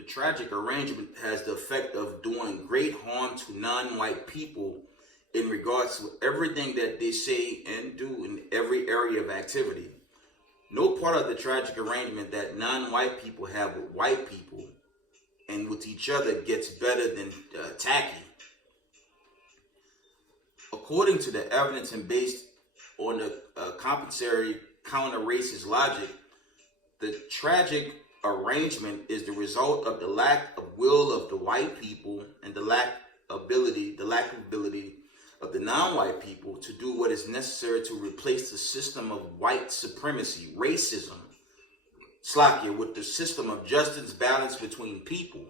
the tragic arrangement has the effect of doing great harm to non-white people in regards to everything that they say and do in every area of activity. No part of the tragic arrangement that non-white people have with white people and with each other gets better than tacky. According to the evidence and based on the compensatory counter-racist logic, the tragic arrangement is the result of the lack of will of the white people and the lack of ability of the non-white people to do what is necessary to replace the system of white supremacy, racism, slakia, with the system of justice balance between people.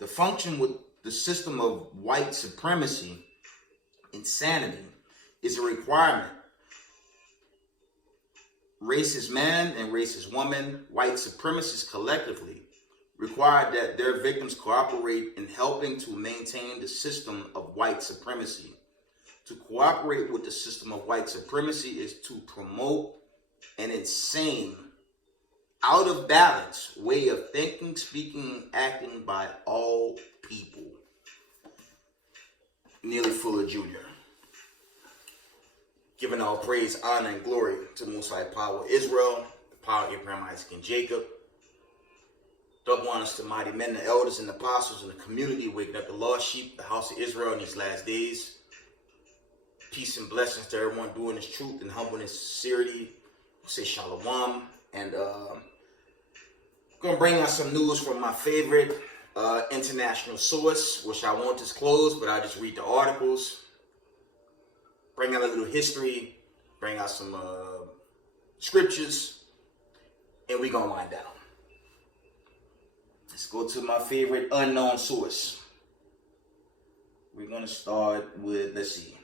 The function with the system of white supremacy, insanity, is a requirement. Racist man and racist woman, white supremacists collectively, require that their victims cooperate in helping to maintain the system of white supremacy. To cooperate with the system of white supremacy is to promote an insane, out of balance way of thinking, speaking, and acting by all people. Neely Fuller Jr. Giving all praise, honor, and glory to the Most High Power of Israel, the power of Abraham, Isaac, and Jacob. Double honors to mighty men, the elders, and the apostles in the community, waking up the lost sheep, the house of Israel in these last days. Peace and blessings to everyone doing this truth and humbleness, sincerity. We'll say shalom. And I'm going to bring out some news from my favorite international source, which I won't disclose, but I'll just read the articles. Bring out a little history, bring out some scriptures, and we're going to wind down. Let's go to my favorite unknown source. We're going to start with, let's see.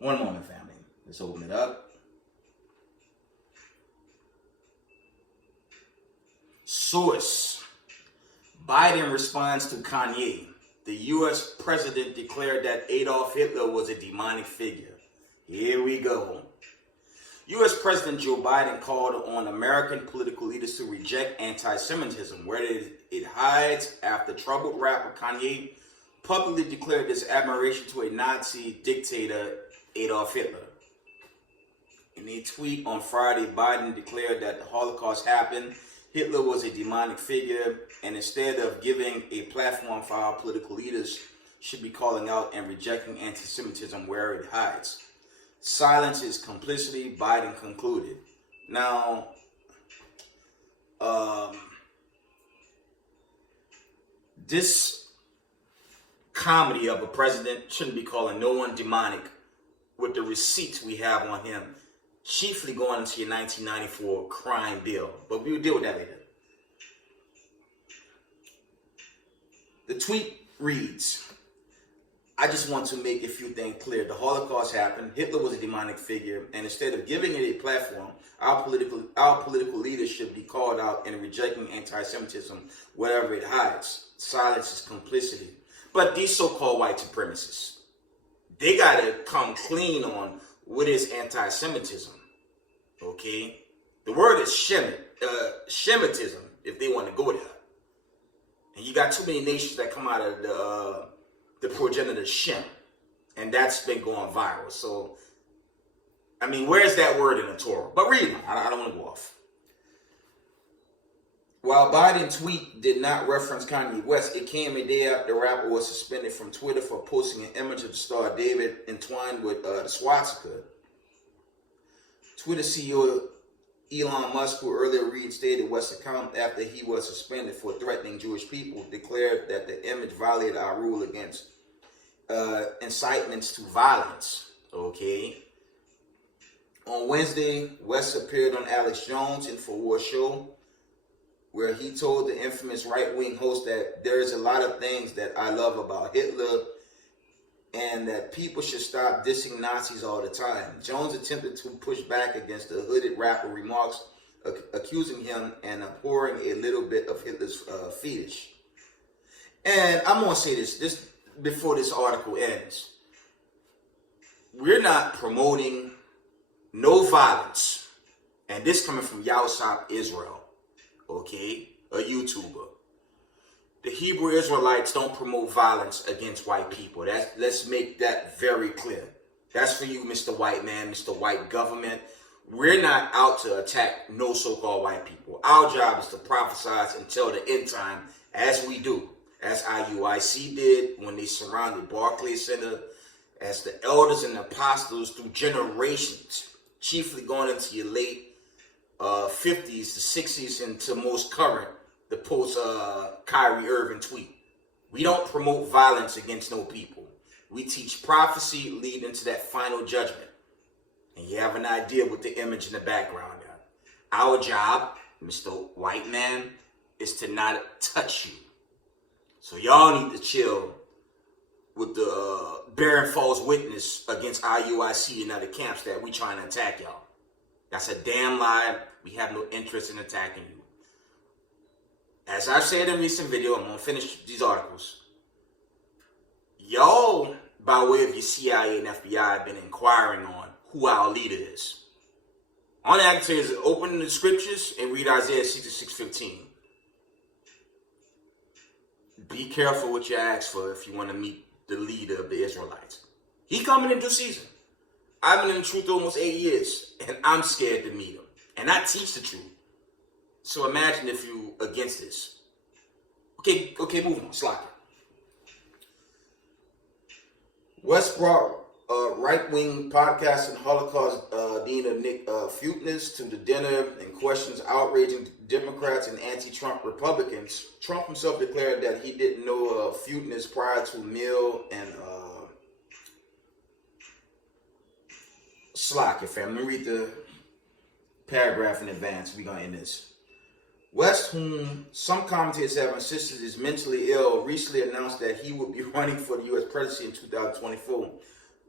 One moment, family. Let's open it up. Source. Biden responds to Kanye. The U.S. president declared that Adolf Hitler was a demonic figure. Here we go. U.S. President Joe Biden called on American political leaders to reject anti-Semitism, where it hides after troubled rapper Kanye publicly declared his admiration to a Nazi dictator, Adolf Hitler. In a tweet on Friday, Biden declared that the Holocaust happened, Hitler was a demonic figure, and instead of giving a platform for our political leaders, should be calling out and rejecting anti-Semitism where it hides. Silence is complicity, Biden concluded. Now, this comedy of a president shouldn't be calling no one demonic with the receipts we have on him, chiefly going into your 1994 crime bill. But we will deal with that later. The tweet reads, I just want to make a few things clear. The Holocaust happened. Hitler was a demonic figure. And instead of giving it a platform, our political leaders should be called out and rejecting anti-Semitism wherever it hides. Silence is complicity. But these so-called white supremacists, they got to come clean on what is anti-Semitism. Okay? The word is Shemitism, if they want to go there. And you got too many nations that come out of the progenitor Shem. And that's been going viral. So, I mean, where's that word in the Torah? But read it. I don't want to go off. While Biden's tweet did not reference Kanye West, it came a day after the rapper was suspended from Twitter for posting an image of the star David entwined with the swastika. Twitter CEO Elon Musk, who earlier reinstated West's account after he was suspended for threatening Jewish people, declared that the image violated our rule against incitements to violence. Okay. On Wednesday, West appeared on Alex Jones' InfoWars show, where he told the infamous right-wing host that there is a lot of things that I love about Hitler and that people should stop dissing Nazis all the time. Jones attempted to push back against the hooded rapper remarks, accusing him and abhorring a little bit of Hitler's fetish. And I'm going to say this before this article ends. We're not promoting no violence And this coming from Yawsop Israel, okay, a YouTuber. The Hebrew Israelites don't promote violence against white people. Let's make that very clear. That's for you, Mr. White Man, Mr. White Government. We're not out to attack no so-called white people. Our job is to prophesize until the end time, as we do, as IUIC did when they surrounded Barclays Center, as the elders and apostles through generations, chiefly going into your late 50s, the 60s, and to most current, the post Kyrie Irving tweet. We don't promote violence against no people. We teach prophecy leading to that final judgment. And you have an idea with the image in the background there. Our job, Mr. White Man, is to not touch you. So y'all need to chill with the bearing false witness against IUIC and other camps that we trying to attack y'all. That's a damn lie. We have no interest in attacking you. As I've said in a recent video, I'm going to finish these articles. Y'all, by way of your CIA and FBI, have been inquiring on who our leader is. All I can say is open the scriptures and read Isaiah 66:15. Be careful what you ask for if you want to meet the leader of the Israelites. He coming in due season. I've been in the truth almost 8 years, and I'm scared to meet him. And I teach the truth. So imagine if you against this. Okay, moving on. Slide. West brought right-wing podcast and Holocaust Dina Nick Futeness to the dinner and questions outraging Democrats and anti-Trump Republicans. Trump himself declared that he didn't know Futeness prior to meal and Slack, your family. Let me read the paragraph in advance. We're going to end this. West, whom some commentators have insisted is mentally ill, recently announced that he would be running for the U.S. presidency in 2024.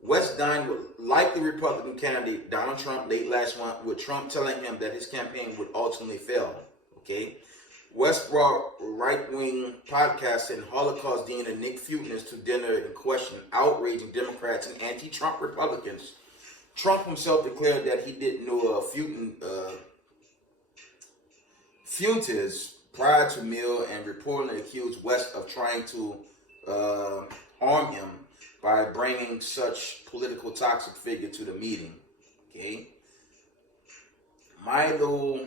West dined with likely Republican candidate Donald Trump late last month, with Trump telling him that his campaign would ultimately fail. Okay. West brought right-wing podcast and Holocaust dean Nick Futeness to dinner and questioned outraging Democrats and anti-Trump Republicans. Trump himself declared that he didn't know Fuentes prior to meal and reportedly accused West of trying to harm him by bringing such political toxic figure to the meeting. Okay. Milo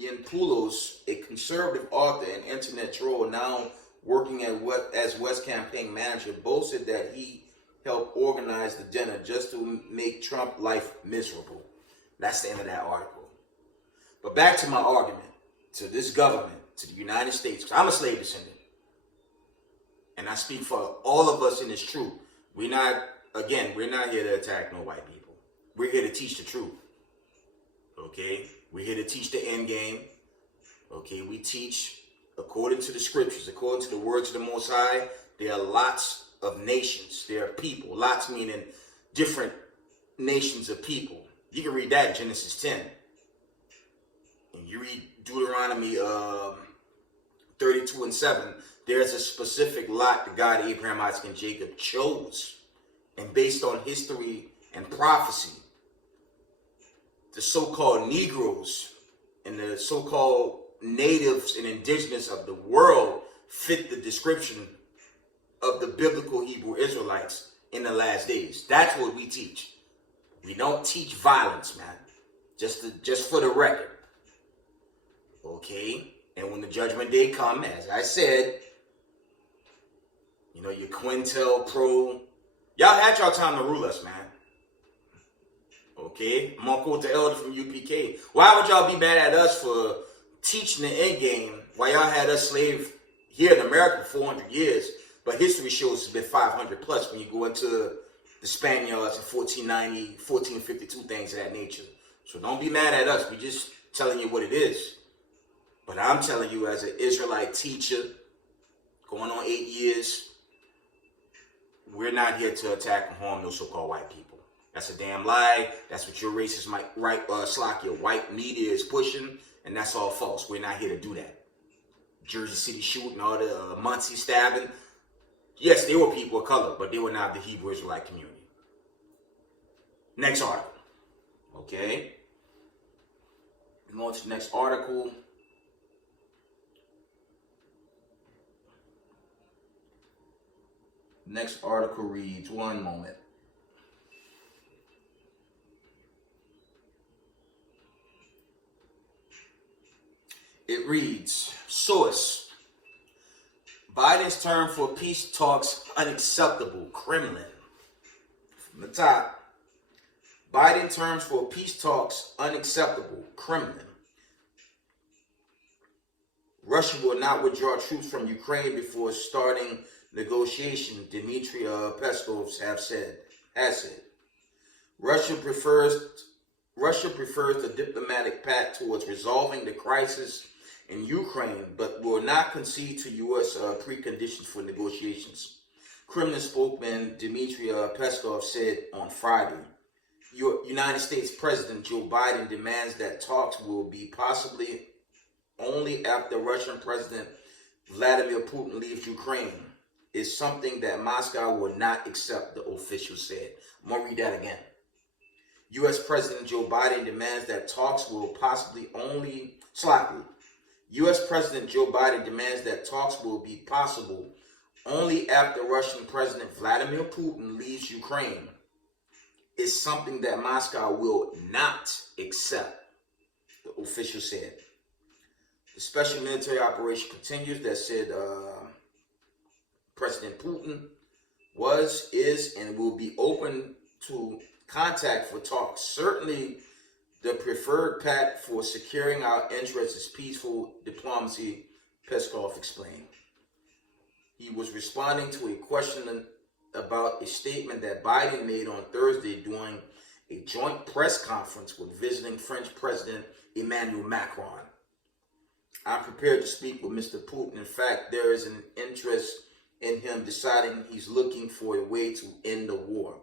Yiannopoulos, a conservative author and internet troll now working as West campaign manager, boasted that he helped organize the dinner just to make Trump life miserable. That's the end of that article. But back to my argument, to this government, to the United States, because I'm a slave descendant. And I speak for all of us in this truth. We're not here to attack no white people. We're here to teach the truth. Okay? We're here to teach the end game. Okay? We teach according to the scriptures, according to the words of the Most High. There are lots of nations. There are people. Lots meaning different nations of people. You can read that in Genesis 10. And you read Deuteronomy 32:7. There's a specific lot that God, Abraham, Isaac, and Jacob chose. And based on history and prophecy, the so-called Negroes and the so-called natives and indigenous of the world fit the description of the biblical Hebrew Israelites in the last days. That's what we teach. We don't teach violence, man. Just for the record. Okay? And when the judgment day comes, as I said, you know, your Quintel Pro, y'all had y'all time to rule us, man. Okay? I'm going to quote the elder from UPK. Why would y'all be mad at us for teaching the end game while y'all had us slave here in America for 400 years? But history shows it's been 500 plus when you go into the Spaniards in 1490, 1452, things of that nature. So don't be mad at us. We're just telling you what it is. But I'm telling you as an Israelite teacher, going on 8 years, we're not here to attack and harm those so-called white people. That's a damn lie. That's what your racist your white media is pushing, and that's all false. We're not here to do that. Jersey City shooting, all the Muncie stabbing. Yes, they were people of color, but they were not the Hebrew Israelite community. Next article. Okay. We go on to the next article. Next article reads, one moment. It reads, source, Biden's term for peace talks unacceptable, Kremlin. From the top, Biden terms for peace talks unacceptable, Kremlin. Russia will not withdraw troops from Ukraine before starting negotiation, Dmitry Peskov has said. Russia prefers the diplomatic path towards resolving the crisis in Ukraine, but will not concede to U.S. preconditions for negotiations. Kremlin spokesman Dmitry Peskov said on Friday. United States President Joe Biden demands that talks will be possibly only after Russian President Vladimir Putin leaves Ukraine. Is something that Moscow will not accept, the official said. I'm going to read that again. U.S. President Joe Biden demands that talks will possibly only... U.S. President Joe Biden demands that talks will be possible only after Russian President Vladimir Putin leaves Ukraine. Is something that Moscow will not accept, the official said. The special military operation continues that said President Putin is, and will be open to contact for talks. Certainly, the preferred path for securing our interests is peaceful diplomacy, Peskov explained. He was responding to a question about a statement that Biden made on Thursday during a joint press conference with visiting French President Emmanuel Macron. I'm prepared to speak with Mr. Putin. In fact, there is an interest in him deciding he's looking for a way to end the war.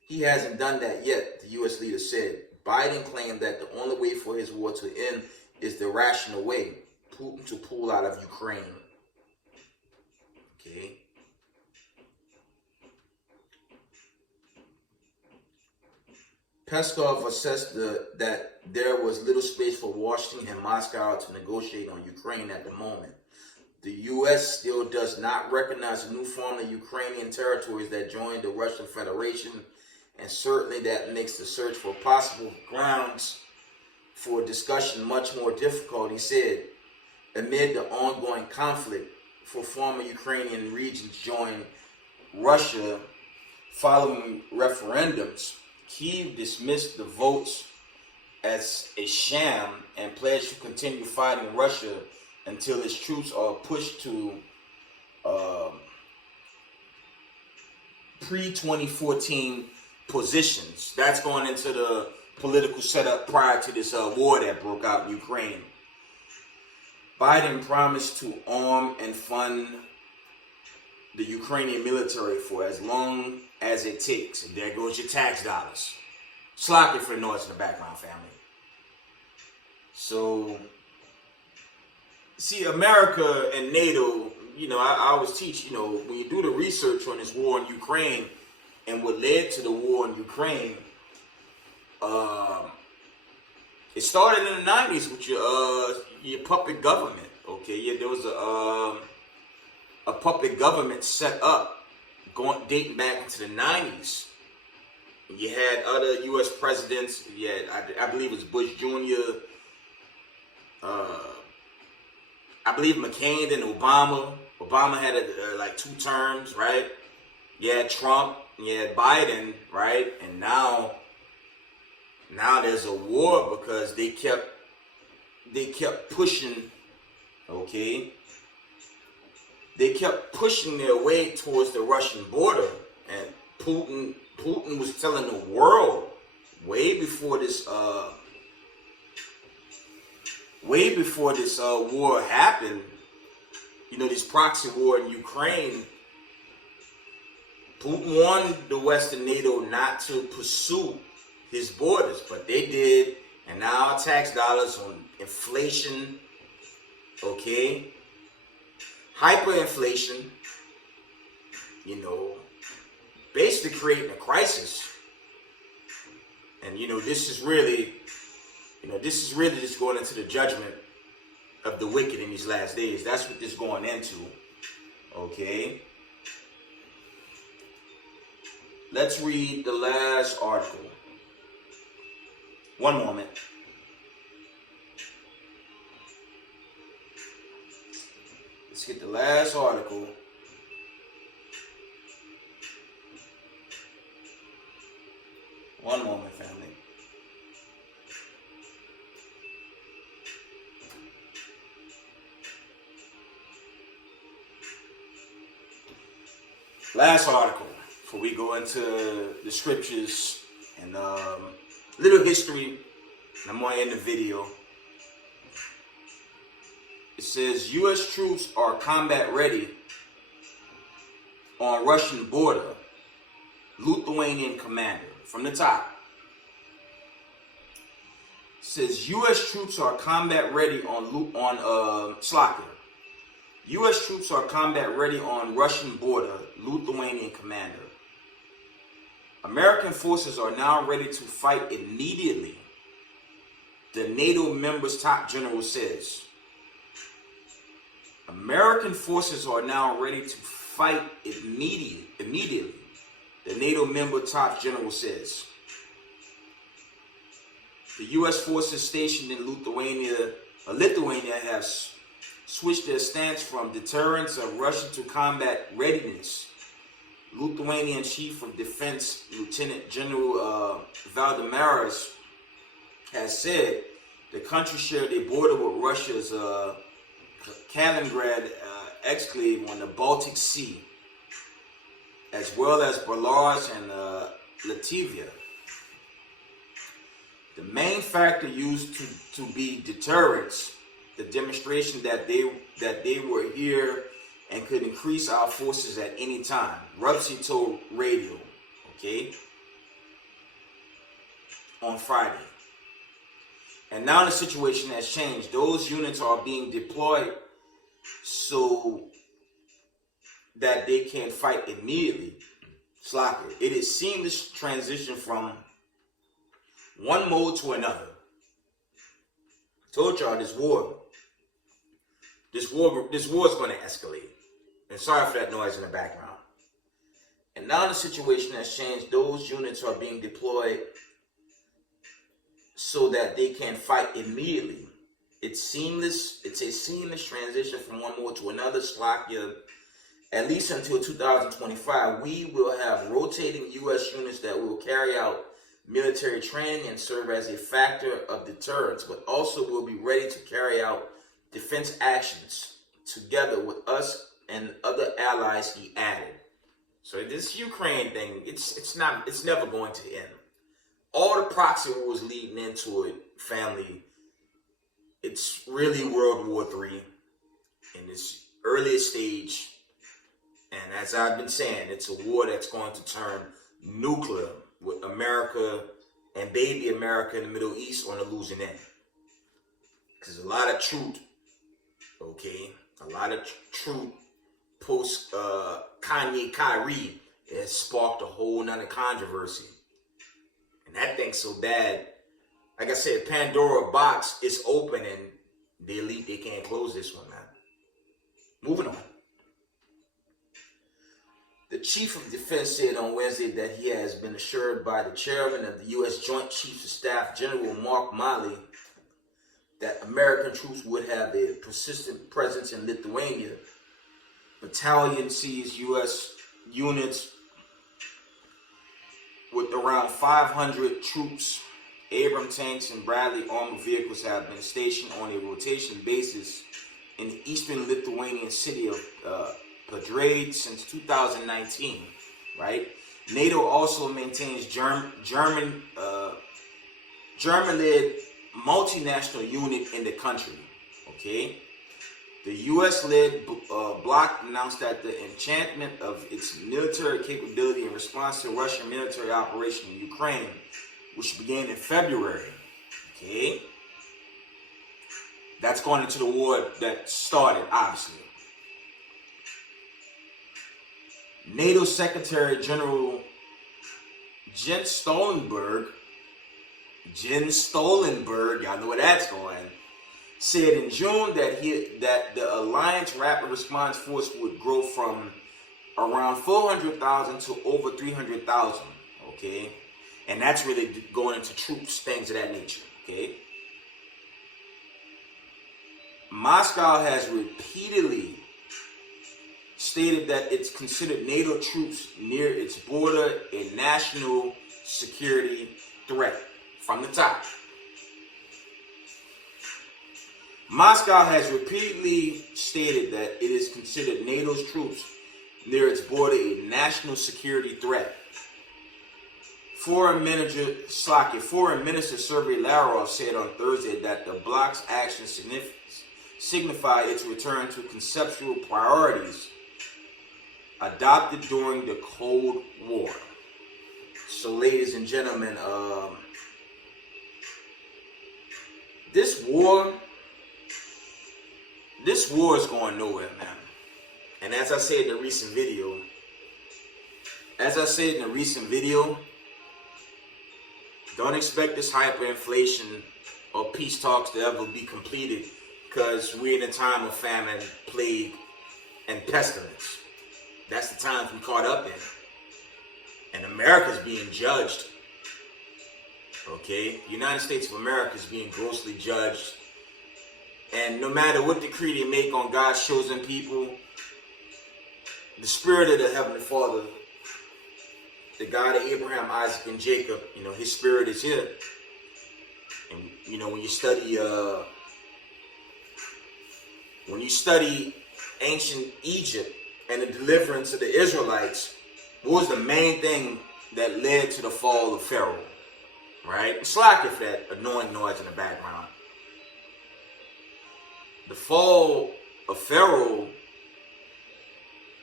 He hasn't done that yet, the U.S. leader said. Biden claimed that the only way for his war to end is the rational way, Putin to pull out of Ukraine. Okay. Peskov assessed that there was little space for Washington and Moscow to negotiate on Ukraine at the moment. The U.S. still does not recognize the new form of Ukrainian territories that joined the Russian Federation, and certainly that makes the search for possible grounds for discussion much more difficult, he said. Amid the ongoing conflict for former Ukrainian regions join Russia following referendums, Kyiv dismissed the votes as a sham and pledged to continue fighting Russia until its troops are pushed to pre-2014 positions. That's going into the political setup prior to this war that broke out in Ukraine. Biden promised to arm and fund the Ukrainian military for as long as it takes. And there goes your tax dollars. Slock it for the noise in the background, family. So, see, America and NATO, I always teach, when you do the research on this war in Ukraine and what led to the war in Ukraine, it started in the 90s with your puppet government, okay? Yeah, there was a puppet government set up dating back into the 90s. You had other U.S. presidents. You had, I believe it was Bush Jr., I believe McCain and Obama. Obama had like 2 terms, right? You had Trump, you had Biden, right? And now there's a war because they kept pushing, okay? They kept pushing their way towards the Russian border, and Putin was telling the world way before this war happened, this proxy war in Ukraine. Putin warned the Western NATO not to pursue his borders, but they did, and now our tax dollars on inflation, okay? Hyperinflation, basically creating a crisis. And, this is really This is really just going into the judgment of the wicked in these last days. That's what this is going into. Okay. Let's read the last article. One moment. Let's get the last article. One moment, family. Last article before we go into the scriptures and little history. And I'm going to end the video. It says U.S. troops are combat ready on Russian border. Lithuanian commander. From the top. It says U.S. troops are combat ready on Slovakia. U.S. troops are combat ready on Russian border. Lithuanian commander. American forces are now ready to fight immediately. The NATO member's top general says. American forces are now ready to fight immediately. The NATO member top general says. The U.S. forces stationed in Lithuania have switched their stance from deterrence of Russia to combat readiness. Lithuanian Chief of Defense Lieutenant General Valdemaras has said the country shared a border with Russia's Kaliningrad exclave on the Baltic Sea, as well as Belarus and Latvia. The main factor used to be deterrence, the demonstration that they were here and could increase our forces at any time. Russia told radio, okay, on Friday. And now the situation has changed. Those units are being deployed so that they can fight immediately. Slovakia. It is seamless transition from one mode to another. I told y'all this war is going to escalate. And sorry for that noise in the background. And now the situation has changed. Those units are being deployed so that they can fight immediately. It's seamless. It's a seamless transition from one mode to another. Slovakia. At least until 2025, we will have rotating U.S. units that will carry out military training and serve as a factor of deterrence, but also will be ready to carry out defense actions together with us and other allies, he added. So this Ukraine thing, it's never going to end. All the proxy wars leading into it, family, it's really World War III in its earliest stage. And as I've been saying, it's a war that's going to turn nuclear with America and baby America in the Middle East on the losing end. Because a lot of truth, okay, post Kyrie has sparked a whole nother controversy. And that thing's so bad. Like I said, Pandora box is open and the elite, they can't close this one, man. Moving on. The Chief of Defense said on Wednesday that he has been assured by the chairman of the U.S. Joint Chiefs of Staff, General Mark Milley, that American troops would have a persistent presence in Lithuania. Battalion sees U.S. units with around 500 troops. Abrams tanks and Bradley armored vehicles have been stationed on a rotation basis in the eastern Lithuanian city of Padrade since 2019, right? NATO also maintains German-led multinational unit in the country, okay? The U.S.-led bloc announced that the enhancement of its military capability in response to Russian military operation in Ukraine, which began in February, okay? That's going into the war that started, obviously. NATO Secretary General Jens Stoltenberg Jens Stoltenberg, y'all know where that's going, said in June that the Alliance Rapid Response Force would grow from around 400,000 to over 300,000, okay? And that's really going into troops, things of that nature, okay? Moscow has repeatedly stated that it's considered NATO troops near its border a national security threat from the top. Moscow has repeatedly stated that it is considered NATO's troops near its border a national security threat. Foreign Minister Sergei Lavrov said on Thursday that the bloc's actions signify its return to conceptual priorities adopted during the Cold War. So, ladies and gentlemen, this war is going nowhere, man. And as I said in the recent video, don't expect this hyperinflation or peace talks to ever be completed, because we're in a time of famine, plague, and pestilence. That's the times we caught up in. And America's being judged. Okay? The United States of America is being grossly judged. And no matter what decree they make on God's chosen people, the spirit of the Heavenly Father, the God of Abraham, Isaac, and Jacob, his spirit is here. And, when you study ancient Egypt and the deliverance of the Israelites, what was the main thing that led to the fall of Pharaoh? Right? It's like if that annoying noise in the background. The fall of Pharaoh,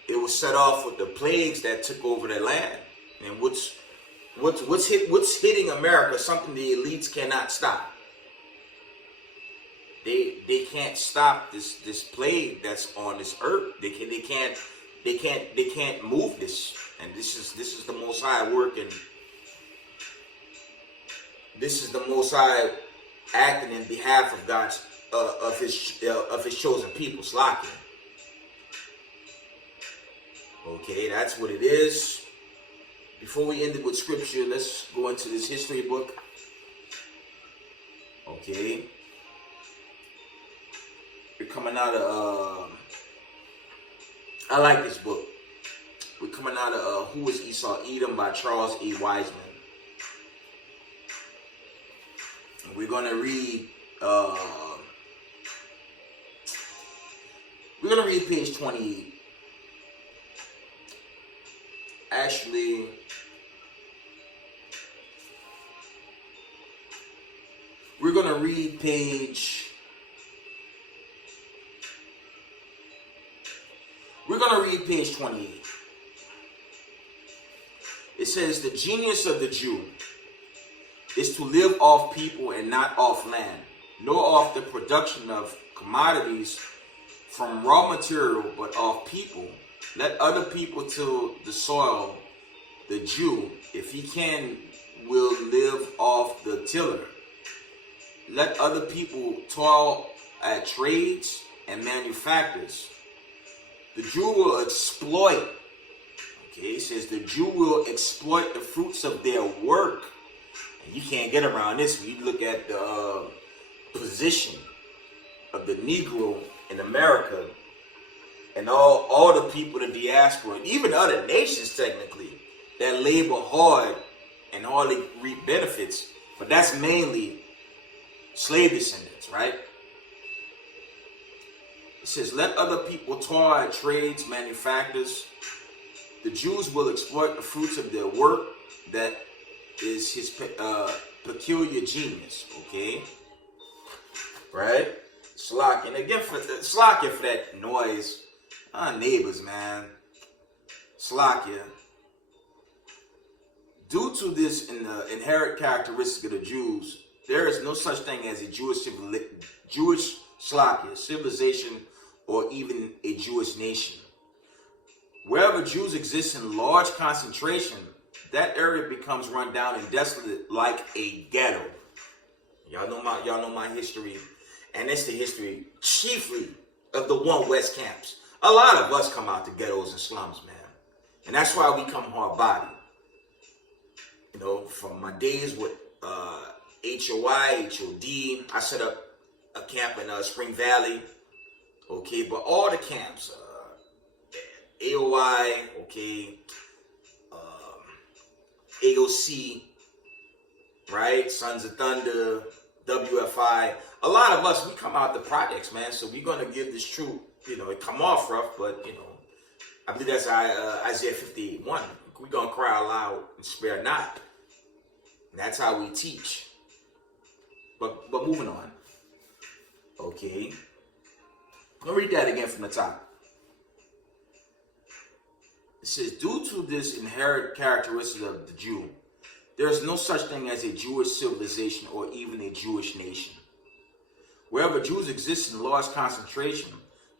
it was set off with the plagues that took over the land. And what's hitting America, something the elites cannot stop. They can't stop this plague that's on this earth. They can't move this. And this is the Most High working. This is the Most High acting in behalf of God's of his chosen people. Slacking. Okay, that's what it is. Before we end it with scripture, let's go into this history book. Okay. We're coming out of, I like this book. We're coming out of Who is Esau Edom by Charles A. Wiseman. And we're going to read, page 28. Actually, we're going to read page 28. It says, the genius of the Jew is to live off people and not off land, nor off the production of commodities from raw material, but off people. Let other people till the soil. The Jew, if he can, will live off the tiller. Let other people toil at trades and manufactures. The Jew will exploit. Okay, it says the Jew will exploit the fruits of their work. And you can't get around this when you look at the position of the Negro in America and all the people in the diaspora, and even other nations technically, that labor hard and hardly reap benefits. But that's mainly slave descendants, right? It says, let other people toil at trades, manufacturers. The Jews will exploit the fruits of their work. That is his peculiar genius, okay? Right? Slacking. Again, slacking for that noise. Our neighbors, man. Slacking. Due to this inherent characteristic of the Jews, there is no such thing as a Jewish civilization or even a Jewish nation. Wherever Jews exist in large concentration, that area becomes run down and desolate like a ghetto. Y'all know my history, and it's the history chiefly of the One West camps. A lot of us come out the ghettos and slums, man, and that's why we come hard body. You know, from my days with HOI, HOD, I set up a camp in Spring Valley. Okay, but all the camps, AOI, okay, AOC, right? Sons of Thunder, WFI. A lot of us, we come out the projects, man. So we're gonna give this truth. You know, it come off rough, but you know, I believe that's Isaiah 58:1. We're gonna cry aloud and spare not. And that's how we teach. But moving on. Okay. I'll read that again from the top. It says, due to this inherent characteristic of the Jew, there is no such thing as a Jewish civilization or even a Jewish nation. Wherever Jews exist in large concentration,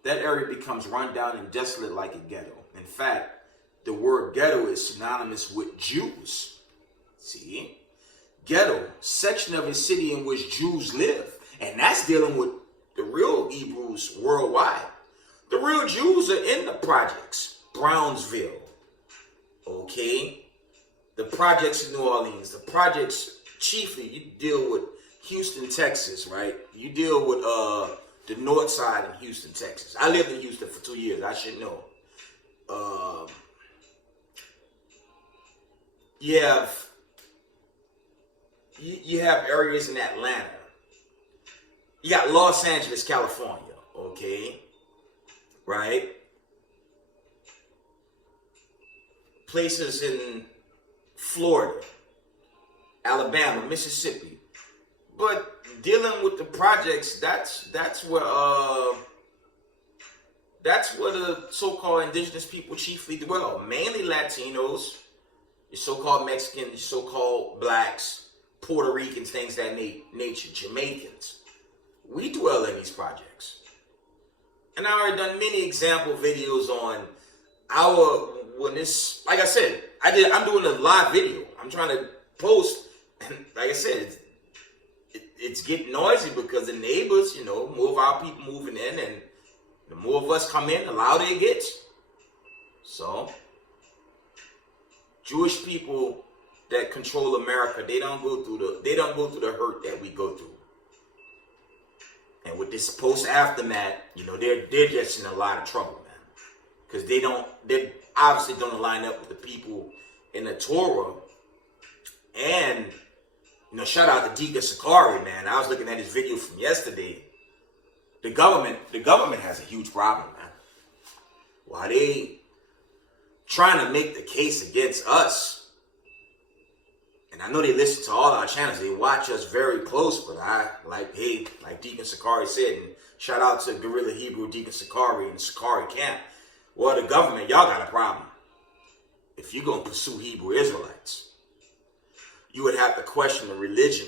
that area becomes run down and desolate like a ghetto. In fact, the word ghetto is synonymous with Jews. See? Ghetto, section of a city in which Jews live. And that's dealing with the real Hebrews worldwide. The real Jews are in the projects. Brownsville. Okay? The projects in New Orleans. The projects, chiefly, you deal with Houston, Texas, right? You deal with the north side of Houston, Texas. I lived in Houston for 2 years. I should know. You have areas in Atlanta. You got Los Angeles, California, okay? Right? Places in Florida, Alabama, Mississippi. But dealing with the projects, that's where the so-called indigenous people chiefly dwell. Mainly Latinos, your so-called Mexicans, your so-called blacks, Puerto Ricans, things that nature, Jamaicans. We dwell in these projects. And I've already done many example videos on like I said, I'm doing a live video. I'm trying to post, and like I said, it's getting noisy because the neighbors, you know, more of our people moving in, and the more of us come in, the louder it gets. So, Jewish people that control America, they don't go through the hurt that we go through. And with this post-aftermath, you know, they're just in a lot of trouble, man. Because they obviously don't line up with the people in the Torah. And, you know, shout out to Deacon Sakari, man. I was looking at his video from yesterday. The government has a huge problem, man. While they trying to make the case against us, and I know they listen to all our channels. They watch us very close, but like Deacon Sakari said, and shout out to Guerrilla Hebrew Deacon Sakari and Sakari Camp. Well, the government, y'all got a problem. If you're going to pursue Hebrew Israelites, you would have to question the religion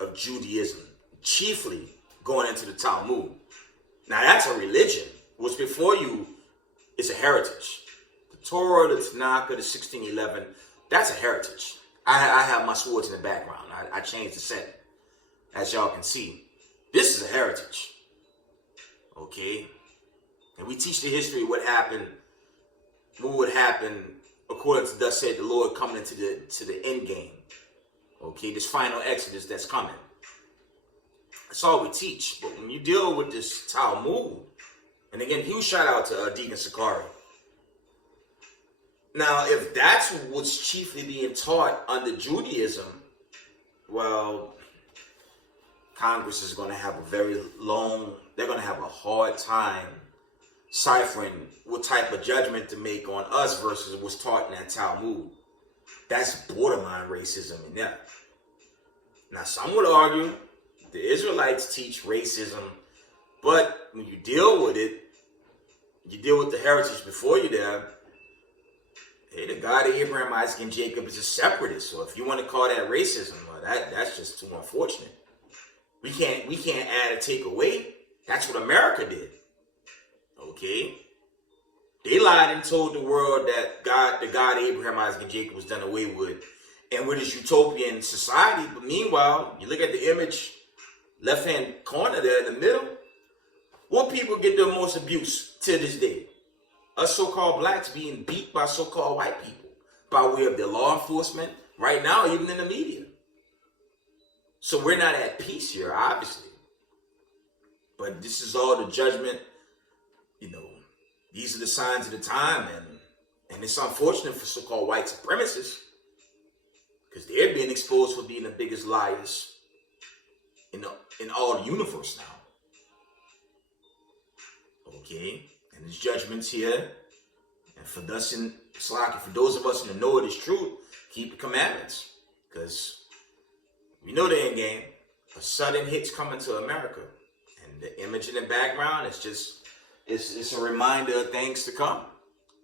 of Judaism, chiefly going into the Talmud. Now, that's a religion. What's before you is a heritage. The Torah, the Tanakh, the 1611, that's a heritage. I have my swords in the background. I changed the setting, as y'all can see. This is a heritage, okay? And we teach the history of what would happen according to thus said the Lord coming into the end game, okay? This final exodus that's coming. That's all we teach. But when you deal with this Talmud, and again, huge shout out to Deacon Sakari. Now, if that's what's chiefly being taught under Judaism, well, Congress is going to have they're going to have a hard time ciphering what type of judgment to make on us versus what's taught in that Talmud. That's borderline racism in there. Now, some would argue the Israelites teach racism, but when you deal with it, you deal with the heritage before you there. Hey, the God of Abraham, Isaac, and Jacob is a separatist. So if you want to call that racism, well, that's just too unfortunate. We can't add or take away. That's what America did. Okay? They lied and told the world that the God of Abraham, Isaac, and Jacob was done away with. and with this utopian society. But meanwhile, you look at the image, left-hand corner there in the middle, what people get the most abuse to this day? Us so-called blacks being beat by so-called white people by way of their law enforcement, right now, even in the media. So we're not at peace here, obviously. But this is all the judgment, these are the signs of the time, and it's unfortunate for so-called white supremacists, because they're being exposed for being the biggest liars in all the universe now. Okay? And there's judgments here. And for those of us who know it is true, keep the commandments. Because we know the end game. A sudden hit's coming to America. And the image in the background is just, it's a reminder of things to come.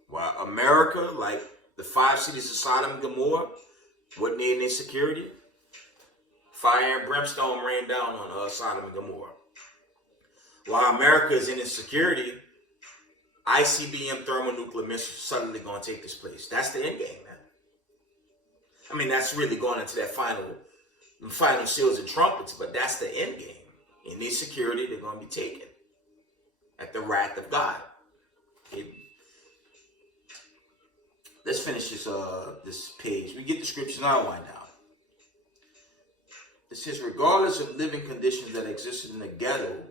While America, like the 5 cities of Sodom and Gomorrah, what needed insecurity? Fire and brimstone rained down on Sodom and Gomorrah. While America is in insecurity, ICBM thermonuclear missiles suddenly going to take this place. That's the end game, man. I mean, that's really going into that final seals and trumpets, but that's the end game. In insecurity, they're going to be taken at the wrath of God. Let's finish this page. We get the scriptures and I'll wind down. It says, regardless of living conditions that existed in the ghetto,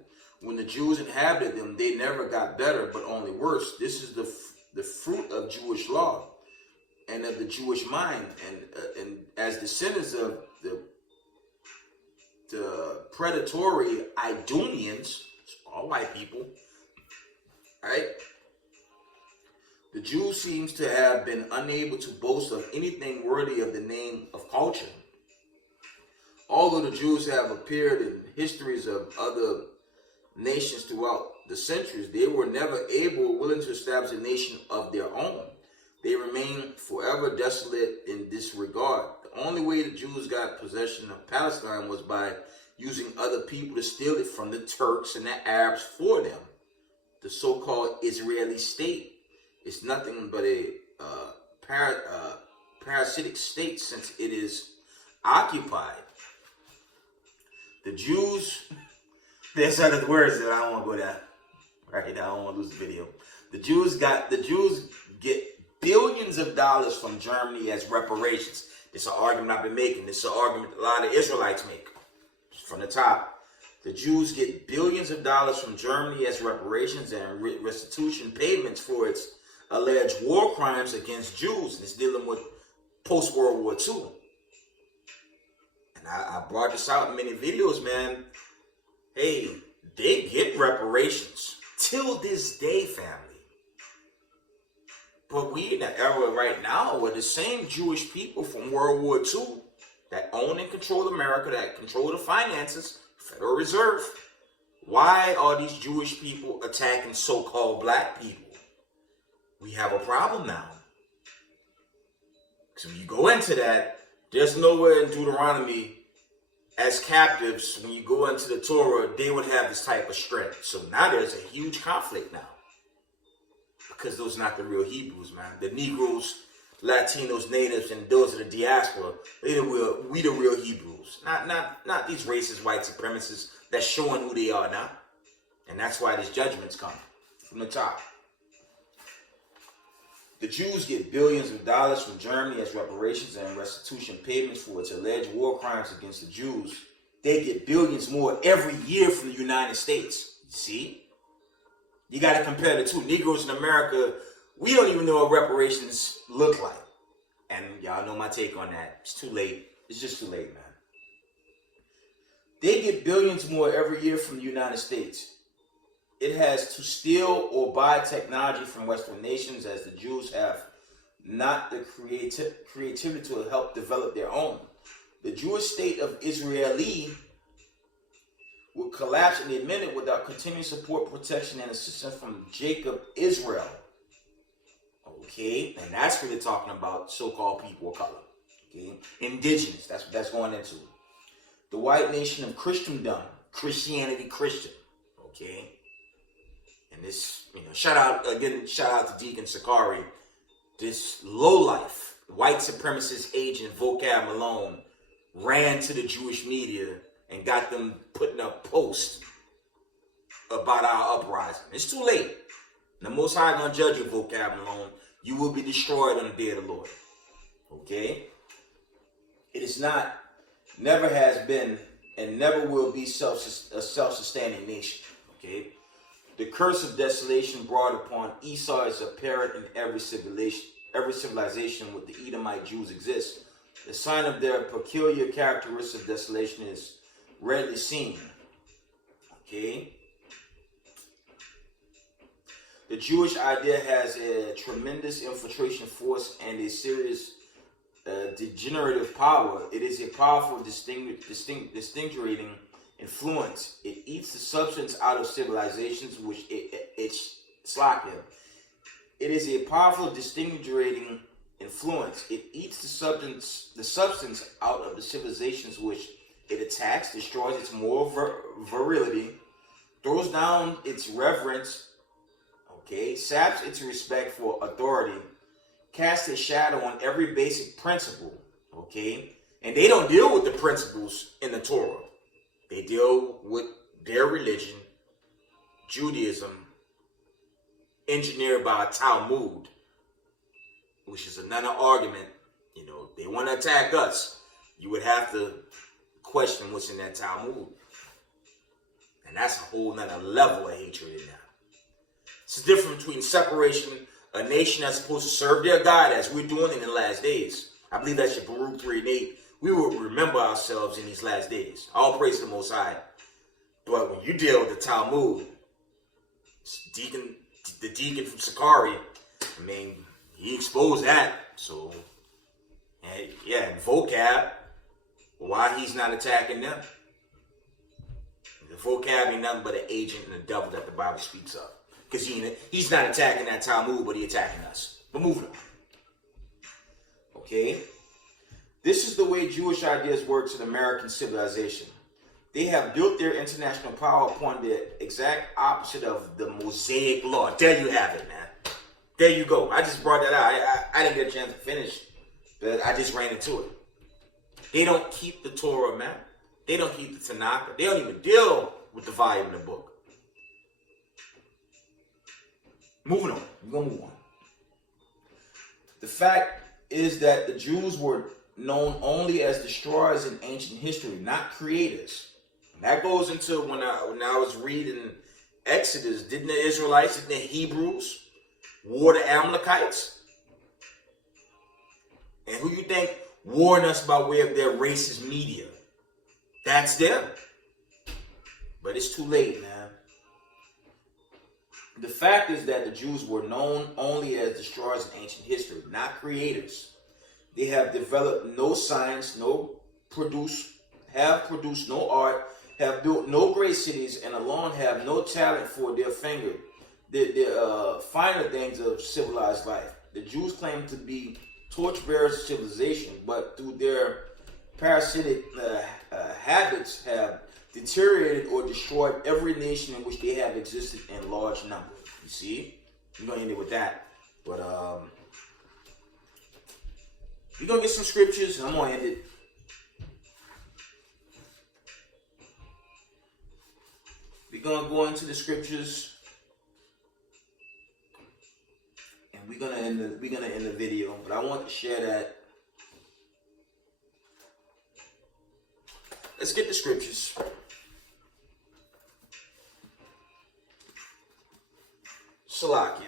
when the Jews inhabited them, they never got better, but only worse. This is the fruit of Jewish law and of the Jewish mind. And as descendants of the predatory Idumeans, all white people, right? The Jews seems to have been unable to boast of anything worthy of the name of culture. Although the Jews have appeared in histories of other nations throughout the centuries, they were never able or willing to establish a nation of their own. They remain forever desolate in this regard. The only way the Jews got possession of Palestine was by using other people to steal it from the Turks and the Arabs for them. The so-called Israeli state is nothing but a parasitic state since it is occupied. The Jews, there's other words that I don't want to go there. Right now, I don't want to lose the video. The Jews get billions of dollars from Germany as reparations. This is an argument I've been making. This is an argument a lot of Israelites make. From the top. The Jews get billions of dollars from Germany as reparations and restitution payments for its alleged war crimes against Jews. And it's dealing with post-World War II. And I brought this out in many videos, man. Hey, they get reparations till this day, family. But we in an era right now where the same Jewish people from World War II that own and control America, that control the finances, Federal Reserve, why are these Jewish people attacking so-called black people? We have a problem now. So when you go into that, there's nowhere in Deuteronomy as captives, when you go into the Torah, they would have this type of strength. So now there's a huge conflict now. Because those are not the real Hebrews, man. The Negroes, Latinos, natives, and those of the diaspora, we the real Hebrews. Not these racist white supremacists that's showing who they are now. And that's why these judgments come from the top. The Jews get billions of dollars from Germany as reparations and restitution payments for its alleged war crimes against the Jews. They get billions more every year from the United States. You see? You got to compare the two. Negroes in America, we don't even know what reparations look like. And y'all know my take on that. It's too late. It's just too late, man. They get billions more every year from the United States. It has to steal or buy technology from Western nations, as the Jews have not the creativity to help develop their own. The Jewish state of Israeli will collapse in a minute without continued support, protection, and assistance from Jacob Israel. Okay, and that's really talking about so-called people of color. Okay, indigenous. That's what that's going into. The white nation of Christendom, Christianity, Christian. Okay. And this, shout out to Deacon Sakari, this lowlife, white supremacist agent vocab Malone ran to the Jewish media and got them putting up posts about our uprising. It's too late. The Most High gonna judge you, vocab Malone. You will be destroyed on the day of the Lord. Okay? It is not, never has been, and never will be a self-sustaining nation. Okay? The curse of desolation brought upon Esau is apparent in every civilization with the Edomite Jews exist. The sign of their peculiar characteristic of desolation is readily seen. Okay? The Jewish idea has a tremendous infiltration force and a serious degenerative power. It is a powerful distinguishing influence. It eats the substance out of civilizations which it's slacking. It is a powerful distinguishing influence. It eats the substance out of the civilizations which it attacks, destroys its moral virility, throws down its reverence, okay, saps its respect for authority, casts a shadow on every basic principle, okay? And they don't deal with the principles in the Torah. They deal with their religion, Judaism, engineered by Talmud, which is another argument. You know, they want to attack us. You would have to question what's in that Talmud. And that's a whole nother level of hatred in that. It's the difference between separation, a nation that's supposed to serve their God as we're doing in the last days. I believe that's your Baruch 3:8. We will remember ourselves in these last days. All praise to the Most High. But when you deal with the Talmud, the deacon from Sakari, I mean, he exposed that. So, and yeah, and vocab, why he's not attacking them. The vocab ain't nothing but an agent and a devil that the Bible speaks of. Because he's not attacking that Talmud, but he's attacking us. But moving on. Okay? This is the way Jewish ideas works in American civilization. They have built their international power upon the exact opposite of the Mosaic law. There you have it, man. There you go. I just brought that out. I didn't get a chance to finish, but I just ran into it. They don't keep the Torah, man. They don't keep the Tanakh. They don't even deal with the volume in the book. Moving on. We're going to move on. The fact is that the Jews were known only as destroyers in ancient history, not creators. And that goes into when I was reading Exodus. Didn't the Israelites, didn't the Hebrews war the Amalekites? And who you think warned us by way of their racist media? That's them. But it's too late, man. The fact is that the Jews were known only as destroyers in ancient history, not creators. They have developed no science, produced no art, have built no great cities, and alone have no talent for their finer things of civilized life. The Jews claim to be torchbearers of civilization, but through their parasitic habits have deteriorated or destroyed every nation in which they have existed in large numbers. You see? We're going to end it with that. But we're going to get some scriptures, and I'm going to end it. We're going to go into the scriptures, and we're going to end the video. But I want to share that. Let's get the scriptures. Salakia.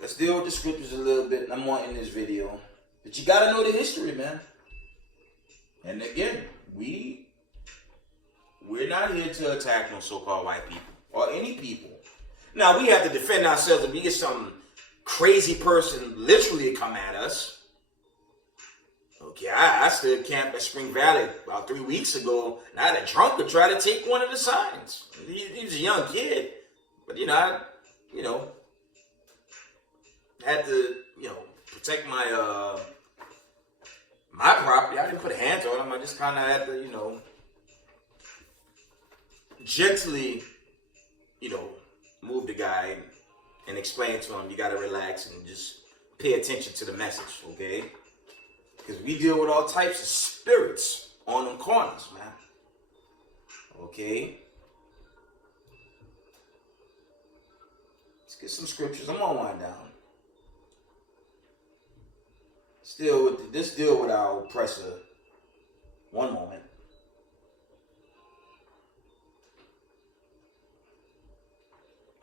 Let's deal with the scriptures a little bit. I'm going to end this video. But you got to know the history, man. And again, we're not here to attack no so-called white people or any people. Now, we have to defend ourselves if we get some crazy person literally come at us. Okay, I stood camp at Spring Valley about 3 weeks ago, and I had a drunker try to take one of the signs. He was a young kid, but I had to protect my my property. I didn't put hands on him. I just kind of had to gently move the guy. and explain it to them, you got to relax and just pay attention to the message, okay? Because we deal with all types of spirits on them corners, man. Okay? Let's get some scriptures. I'm going to wind down. Let's deal with our oppressor. One moment.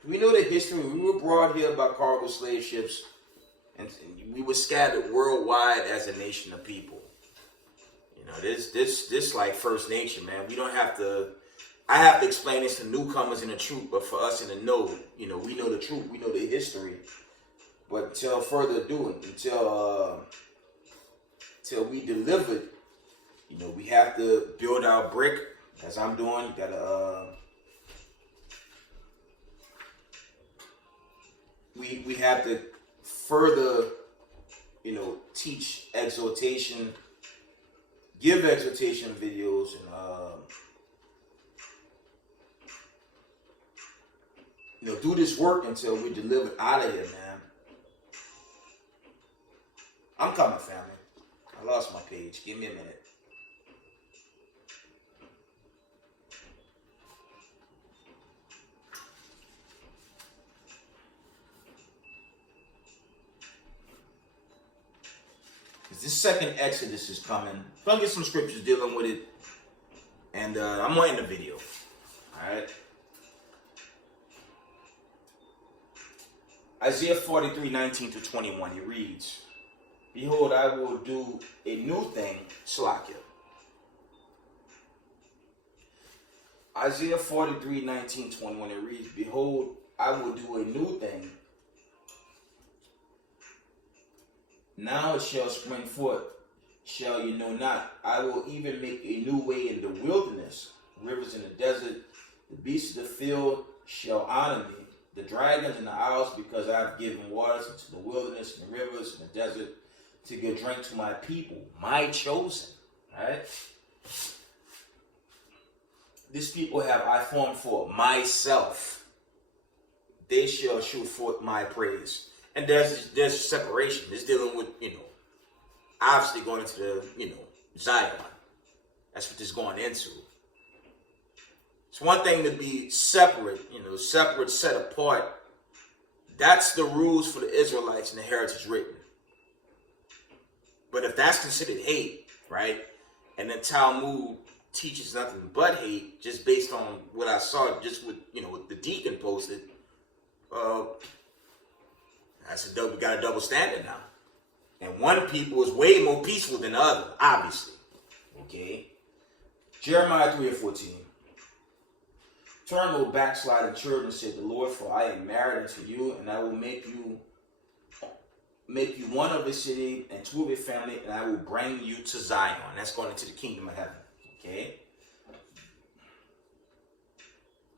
We know the history. We were brought here by cargo slave ships, and we were scattered worldwide as a nation of people. You know, this like First Nation, man. We don't have to. I have to explain this to newcomers in the truth, but for us in the know, you know, we know the truth. We know the history. But until further ado, until we delivered, you know, we have to build our brick, as I'm doing. You gotta. We have to further, you know, teach exhortation, give exhortation videos, and you know, do this work until we deliver out of here, man. I'm coming, family. I lost my page. Give me a minute. This second Exodus is coming. I'm gonna get some scriptures dealing with it, and I'm gonna end the video. All right. Isaiah 43:19-21. It reads, "Behold, I will do a new thing." Slakia. Isaiah 43:19-21. It reads, "Behold, I will do a new thing. Now it shall spring forth, shall you know not? I will even make a new way in the wilderness, rivers in the desert. The beasts of the field shall honor me, the dragons and the owls, because I have given waters into the wilderness and the rivers and the desert to give drink to my people, my chosen." Right? This people have I formed for myself. They shall show forth my praise. And there's separation. It's dealing with, you know, obviously going into the, you know, Zion. That's what this is going into. It's one thing to be separate, you know, separate, set apart. That's the rules for the Israelites in the heritage written. But if that's considered hate, right, and the Talmud teaches nothing but hate, just based on what I saw, just with, you know, what the deacon posted, we got a double standard now. And one people is way more peaceful than the other, obviously. Okay? Jeremiah 3:14. "Turn, O backsliding children, said the Lord, for I am married unto you, and I will make you one of a city and two of a family, and I will bring you to Zion." That's going into the kingdom of heaven. Okay?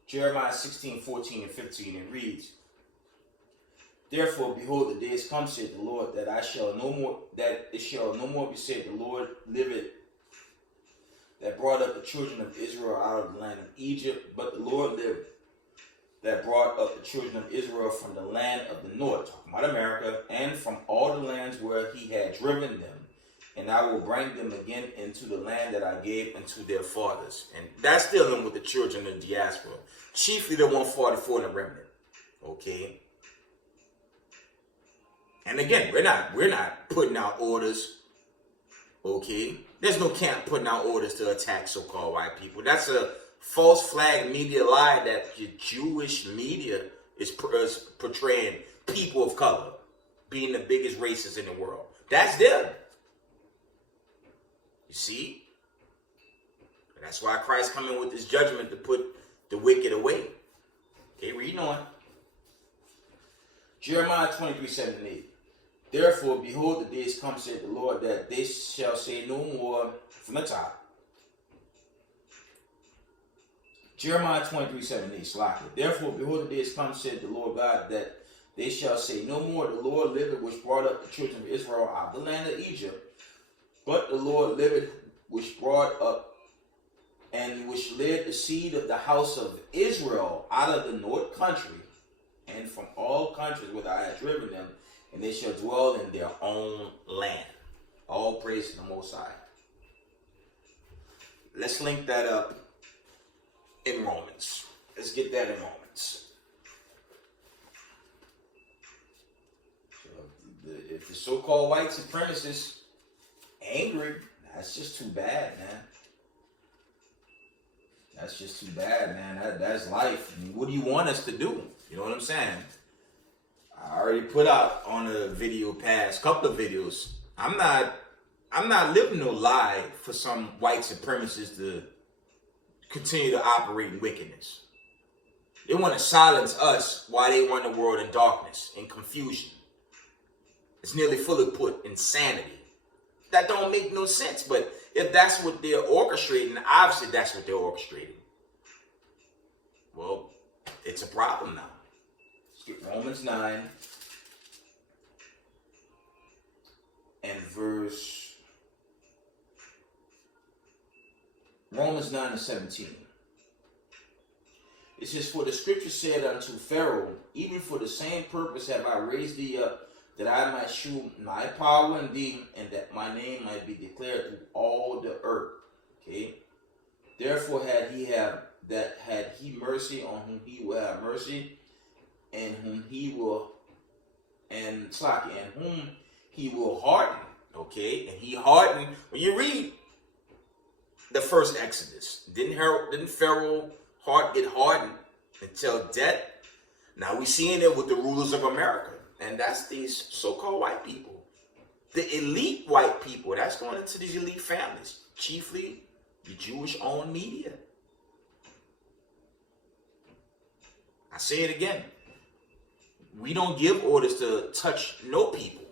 Jeremiah 16:14-15. It reads, "Therefore, behold, the days come, said the Lord, that it shall no more be said, the Lord liveth, that brought up the children of Israel out of the land of Egypt, but the Lord liveth, that brought up the children of Israel from the land of the north," talking about America, "and from all the lands where he had driven them, and I will bring them again into the land that I gave unto their fathers." And that's dealing with the children of the diaspora, chiefly the 144 and the remnant. Okay? And again, we're not putting out orders, okay? There's no camp putting out orders to attack so-called white people. That's a false flag media lie that your Jewish media is portraying people of color being the biggest racists in the world. That's them. You see? That's why Christ coming with this judgment to put the wicked away. Okay, reading on. Jeremiah 23:7-8. "Therefore, behold, the days come, said the Lord, that they shall say no more," from the top. Jeremiah 23:7-8. Slack. "Therefore, behold, the days come, said the Lord God, that they shall say no more, the Lord liveth, which brought up the children of Israel out of the land of Egypt, but the Lord liveth, which brought up and which led the seed of the house of Israel out of the north country, and from all countries whither I have driven them, and they shall dwell in their own land. All praise to the Most High. Let's link that up in Romans. Let's get that in Romans. So if the so-called white supremacists angry, that's just too bad, man. That's just too bad, man. That's life. I mean, what do you want us to do? You know what I'm saying? I already put out on a video past, couple of videos. I'm not living no lie for some white supremacists to continue to operate in wickedness. They want to silence us while they run the world in darkness, in confusion. It's nearly fully put, insanity. That don't make no sense, but if that's what they're orchestrating, obviously that's what they're orchestrating. Well, it's a problem now. Let's get Romans 9 and verse... Romans 9 and 17. It says, for the scripture said unto Pharaoh, even for the same purpose have I raised thee up, that I might shew my power in thee, and that my name might be declared through all the earth. Okay. Therefore had he mercy on whom he will have mercy, and whom he will harden. Okay, and he hardened. When you read the first Exodus, didn't Pharaoh heart get hardened until death? Now we're seeing it with the rulers of America. And that's these so-called white people. The elite white people, that's going into these elite families. Chiefly the Jewish-owned media. I say it again. We don't give orders to touch no people.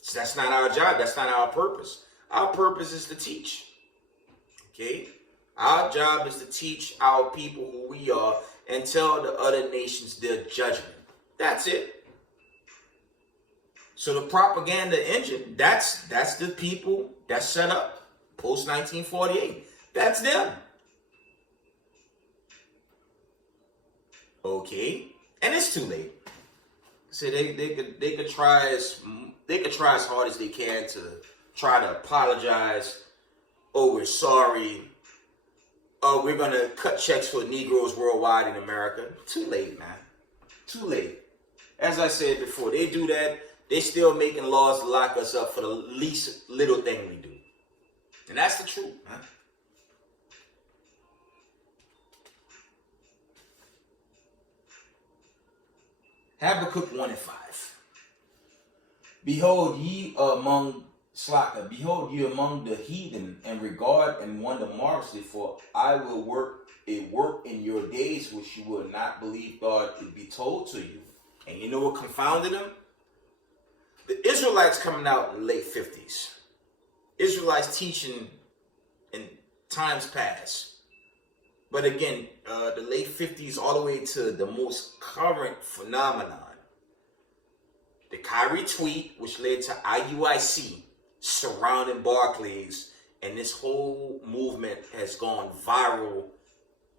So that's not our job. That's not our purpose. Our purpose is to teach. Okay? Our job is to teach our people who we are and tell the other nations their judgment. That's it. So the propaganda engine, that's the people that set up post-1948. That's them. Okay, and it's too late. So they could try as hard as they can to try to apologize. Oh, we're sorry. Oh, we're gonna cut checks for Negroes worldwide in America. Too late, man. Too late. As I said before, they do that. They still making laws to lock us up for the least little thing we do. And that's the truth, man. Habakkuk 1 and 5. Behold ye among the heathen, and regard and wonder marvelously, for I will work a work in your days which you will not believe God to be told to you. And you know what confounded them? The Israelites coming out in the late 50s. Israelites teaching in times past. But again, the late 50s all the way to the most current phenomenon. The Kyrie tweet, which led to IUIC surrounding Barclays, and this whole movement has gone viral,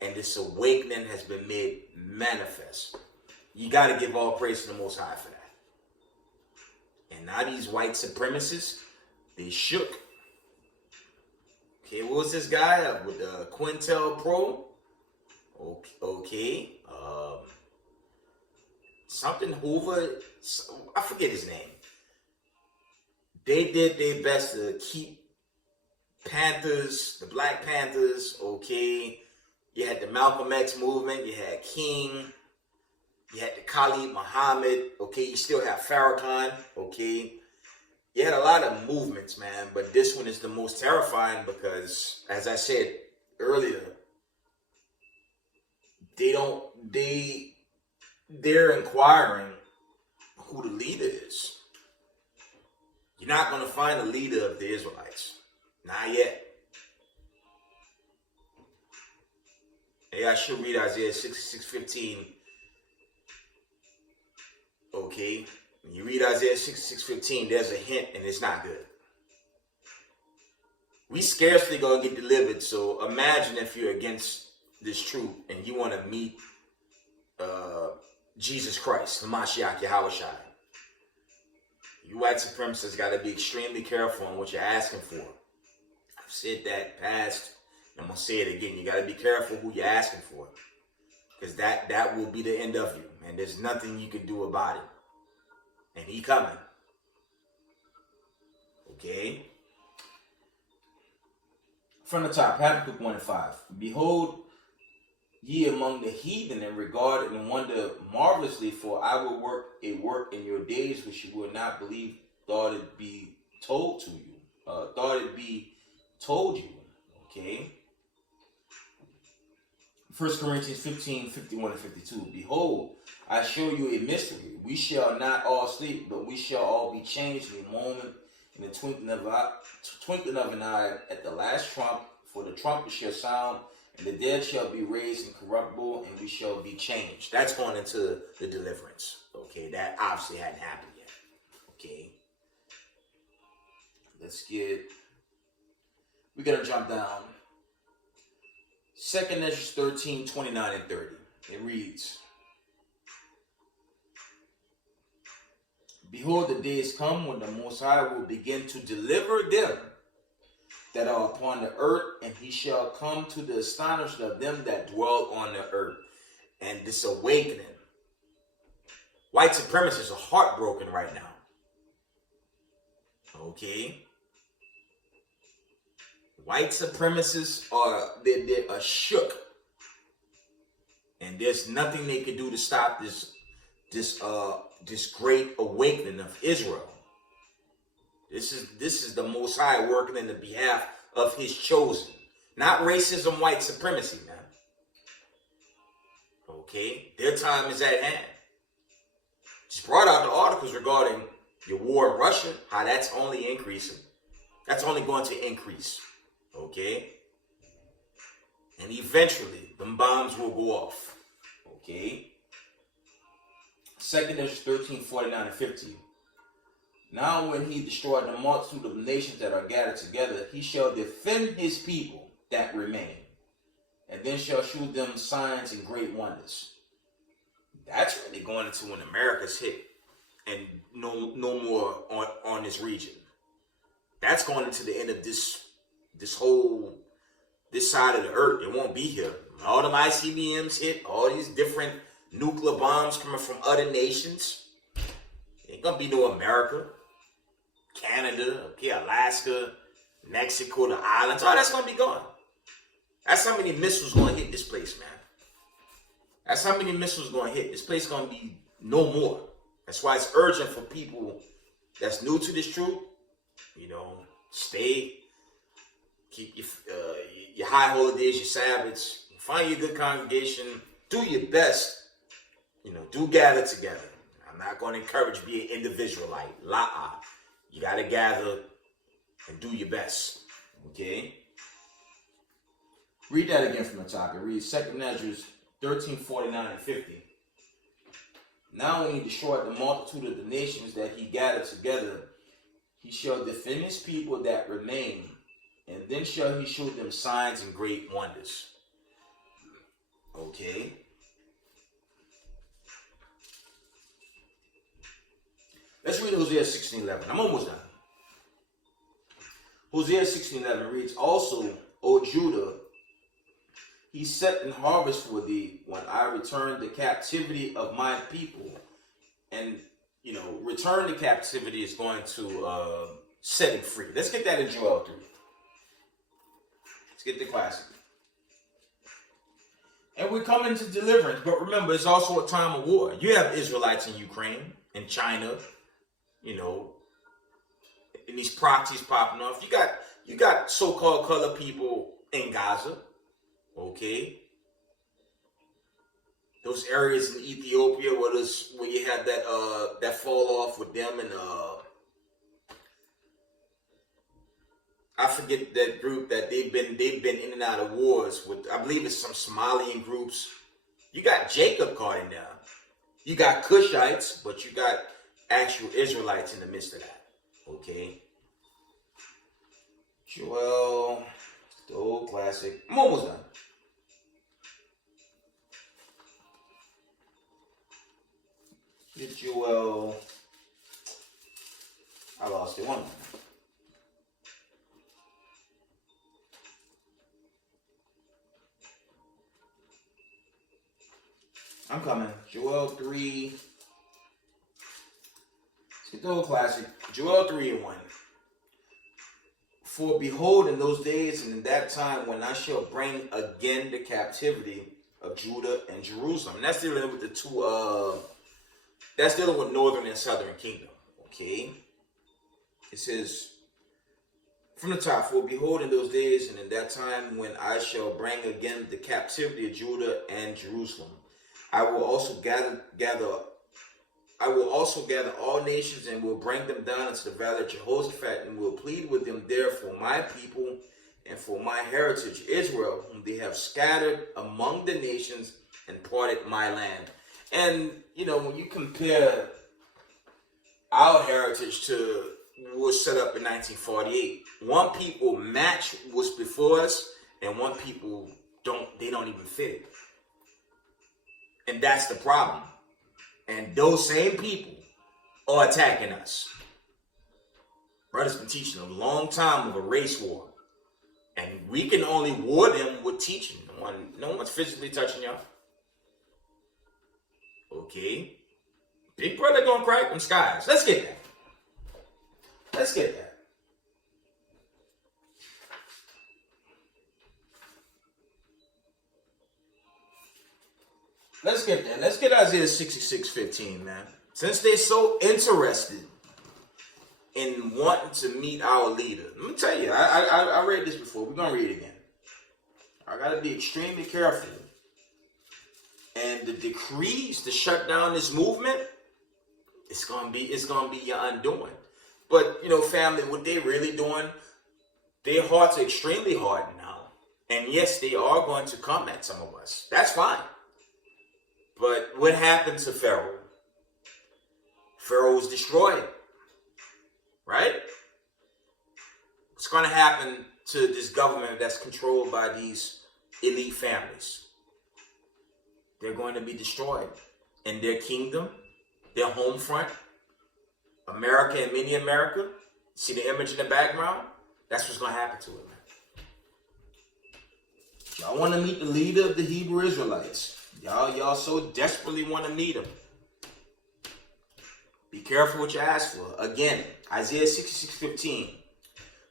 and this awakening has been made manifest. You got to give all praise to the Most High for that. And now these white supremacists, they shook. Okay, what was this guy with the Quintel Pro? Okay. Something Hoover, I forget his name. They did their best to keep Panthers, the Black Panthers, okay. You had the Malcolm X movement, you had King, you had the Khalid Muhammad, okay. You still have Farrakhan, okay. You had a lot of movements, man, but this one is the most terrifying because, as I said earlier, they're inquiring who the leader is. You're not going to find a leader of the Israelites. Not yet. Hey, I should read Isaiah 66:15. Okay. When you read Isaiah 66:15, there's a hint and it's not good. We scarcely going to get delivered. So imagine if you're against this truth and you want to meet Jesus Christ, the Mashiach Yahushua. You white supremacists got to be extremely careful on what you're asking for. I've said that past, and I'm going to say it again. You got to be careful who you're asking for. Because that will be the end of you. And there's nothing you can do about it. And he coming. Okay? From the top, Habakkuk 1:5. Behold, ye among the heathen, and regard and wonder marvelously, for I will work a work in your days which you will not believe, thought it be told to you. Thought it be told you. Okay? 1 Corinthians 15:51-52. Behold, I show you a mystery. We shall not all sleep, but we shall all be changed in a moment, in the twinkling of an eye, at the last trump. For the trumpet shall sound, and the dead shall be raised incorruptible, and we shall be changed. That's going into the deliverance. Okay, that obviously hadn't happened yet. Okay. We gotta jump down. 2nd Ezra 13:29-30. It reads, Behold, the days come when the Most High will begin to deliver them that are upon the earth, and he shall come to the astonishment of them that dwell on the earth. And this awakening. White supremacists are heartbroken right now. Okay? White supremacists they're shook. And there's nothing they can do to stop this great awakening of Israel. This is the Most High working in the behalf of his chosen. Not racism, white supremacy, man. Okay? Their time is at hand. Just brought out the articles regarding your war in Russia, how that's only increasing. That's only going to increase. Okay? And eventually, them bombs will go off. Okay? 2nd Ezra 13:49-50. Now when he destroyed the multitude of nations that are gathered together, he shall defend his people that remain, and then shall shew them signs and great wonders. That's really going into when America's hit, and no more on this region. That's going into the end of this side of the earth. It won't be here. All them ICBMs hit, all these different nuclear bombs coming from other nations. Ain't gonna be no America, Canada, okay, Alaska, Mexico, the islands. All that's gonna be gone. That's how many missiles gonna hit this place, man. That's how many missiles gonna hit. This place gonna be no more. That's why it's urgent for people that's new to this truth. Stay, keep your high holidays, your Sabbaths, find your good congregation, do your best. Do gather together. I'm not going to encourage be an individualite. You got to gather and do your best. Okay? Read that again from the top. It reads 2nd Ezra 13:49-50. Now when he destroyed the multitude of the nations that he gathered together, he shall defend his people that remain, and then shall he show them signs and great wonders. Okay? Let's read Hosea 16:11. I'm almost done. Hosea 16:11 reads, Also, O Judah, he set an harvest for thee when I return the captivity of my people. And, return to captivity is going to set it free. Let's get that in Joel 3. Let's get the classic. And we're coming to deliverance. But remember, it's also a time of war. You have Israelites in Ukraine, in China, and these proxies popping off. You got so-called colored people in Gaza. Okay? Those areas in Ethiopia where you had that fall off with them, and I forget that group that they've been in and out of wars with. I believe it's some Somalian groups. You got Jacob caught in there. You got Cushites, but you got actual Israelites in the midst of that. Okay? Joel, the old classic. I'm almost done. Get Joel. I lost it. One moment. I'm coming. Joel 3. Let's get the whole classic. Joel 3:1. For behold, in those days and in that time when I shall bring again the captivity of Judah and Jerusalem. And that's dealing with the two, that's dealing with northern and southern kingdom. Okay. It says, from the top, for behold, in those days and in that time when I shall bring again the captivity of Judah and Jerusalem, I will also gather all nations and will bring them down into the valley of Jehoshaphat and will plead with them there for my people and for my heritage Israel, whom they have scattered among the nations and parted my land. And when you compare our heritage to what was set up in 1948, one people match what's before us, and one people don't even fit it. And that's the problem. And those same people are attacking us. Brother's been teaching a long time of a race war. And we can only war them with teaching. No one's physically touching y'all. Okay. Big brother gonna crack them skies. Let's get that. Let's get that. Let's get that. Let's get Isaiah 66:15, man. Since they're so interested in wanting to meet our leader. Let me tell you, I read this before. We're going to read it again. I got to be extremely careful. And the decrees to shut down this movement, it's going to be your undoing. But, family, what they're really doing, their hearts are extremely hard now. And yes, they are going to come at some of us. That's fine. But what happened to Pharaoh? Pharaoh was destroyed. Right? What's going to happen to this government that's controlled by these elite families? They're going to be destroyed. And their kingdom, their home front, America and mini America, see the image in the background? That's what's going to happen to it, man. Y'all want to meet the leader of the Hebrew Israelites. Y'all so desperately want to meet him. Be careful what you ask for. Again, Isaiah 66:15.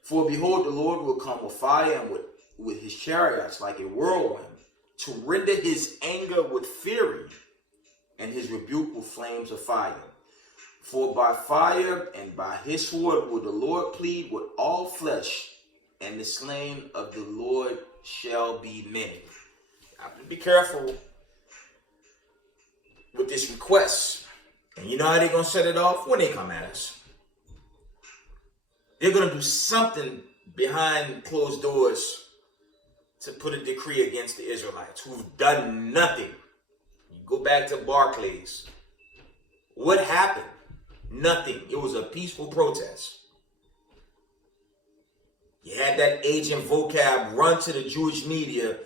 For behold, the Lord will come with fire and with his chariots like a whirlwind, to render his anger with fury and his rebuke with flames of fire. For by fire and by his sword will the Lord plead with all flesh, and the slain of the Lord shall be many. I have to be careful with this request. And you know how they're going to set it off? When they come at us. They're going to do something behind closed doors to put a decree against the Israelites who've done nothing. You go back to Barclays. What happened? Nothing. It was a peaceful protest. You had that agent vocab run to the Jewish media,